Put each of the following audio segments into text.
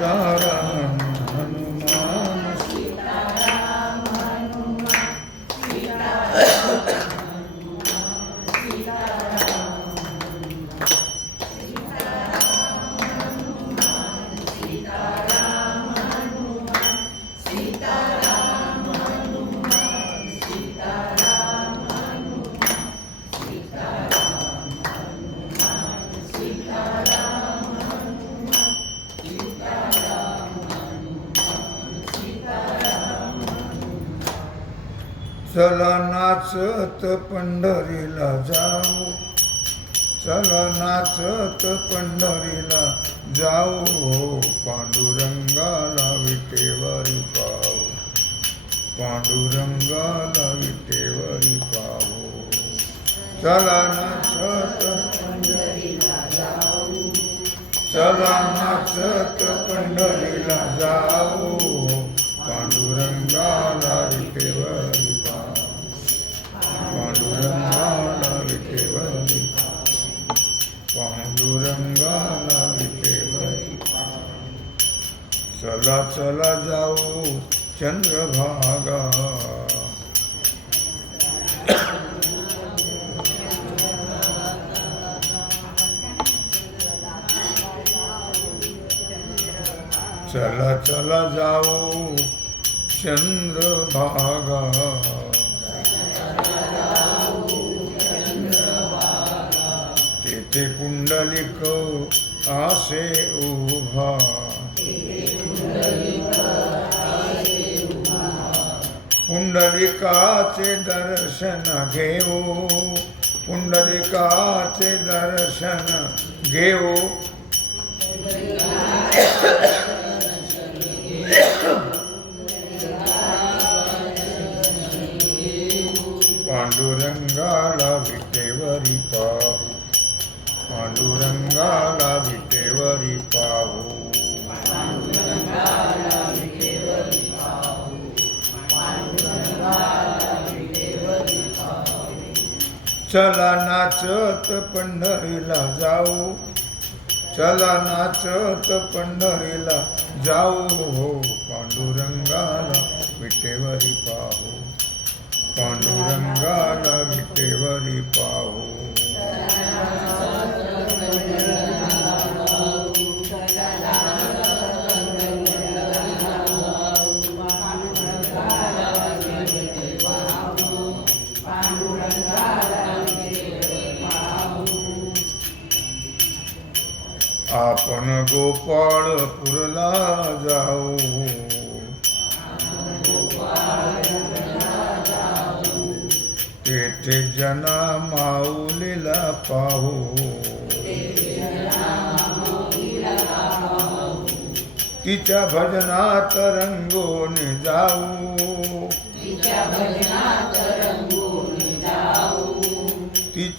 কারা चला नाचत पंढरीला जाऊ. चला नाचत पंढरीला जाऊ. हो पांडुरंगाला विटेवारी पाहू. पांडुरंगाला विटेवारी पाहू. चला नाचत चला नाचत पंढरीला जाऊ. पांडुरंगाला विटेवारी पांडुरंगाला विटेवरी चला चला जाऊ चंद्रभागा। चला चला जाऊ चंद्रभागा। ते पुंडलिक आसे उभा. पुंडलिकाचे दर्शन घेऊ पुंडलिकाचे दर्शन घेऊ चला नाचत पंढरीला जाऊ. चला नाचत पंढरीला जाऊ हो. पांडुरंगाला विटेवरी पाहू. पांडुरंगाला विटेवरी पाहू. आपण गोपाळपूरला जाऊ. तेथे जना माऊलीला पाहू. तिच्या भजनात रंगोने जाऊ.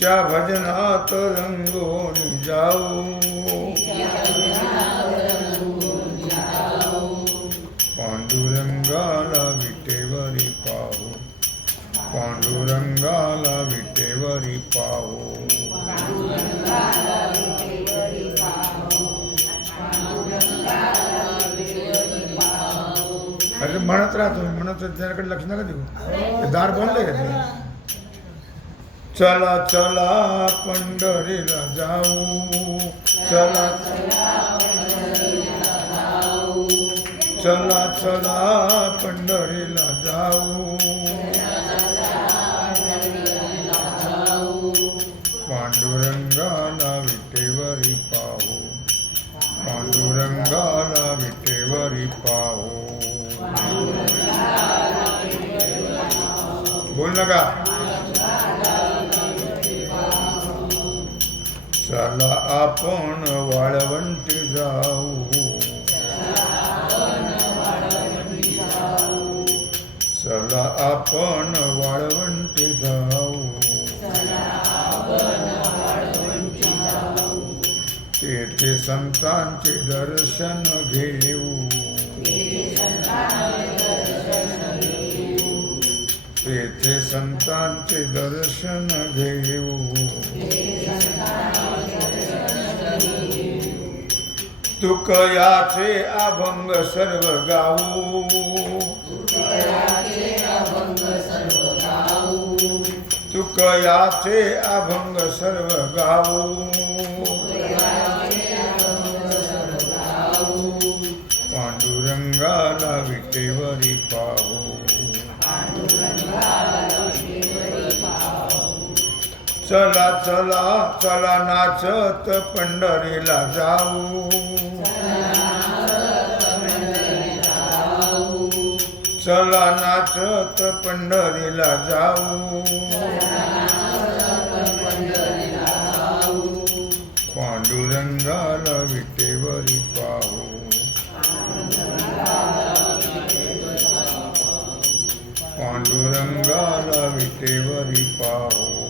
तिच्या भजनात रंगून जाऊ. पांडुरंगाला विटेवरी पाहू. पांडुरंगाला विटेवरी पाहू. अरे म्हणत राहतो म्हणत त्याच्याकडे लक्ष नका देऊ. दार बंद आहे का? चला चला पंढरीला जाऊ. चला चला चला पंढरीला जाऊ. पांडुरंगाला विटेवरी पाहू. पांडुरंगाला विटेवरी पाहू. बोल नका चला आपण वाळवंटी जाऊ. चला आपण वाळवंटी जाऊ. तेथे संतांचे दर्शन घेऊ. तेथे संतांचे दर्शन घेऊ. કયા છે આ ભંગ સર્વ ગાવું? તું કયા છે આ ભંગ સર્વ ગાવું? પાંડુરંગા લાવી ટેવરી પાવું. चला चला चला नाचत पंढरीला जाऊ. चला नाचत पंढरीला जाऊ. पांडुरंगाला विटेवरी पाहू. पांडुरंगाला विटेवरी पाहू.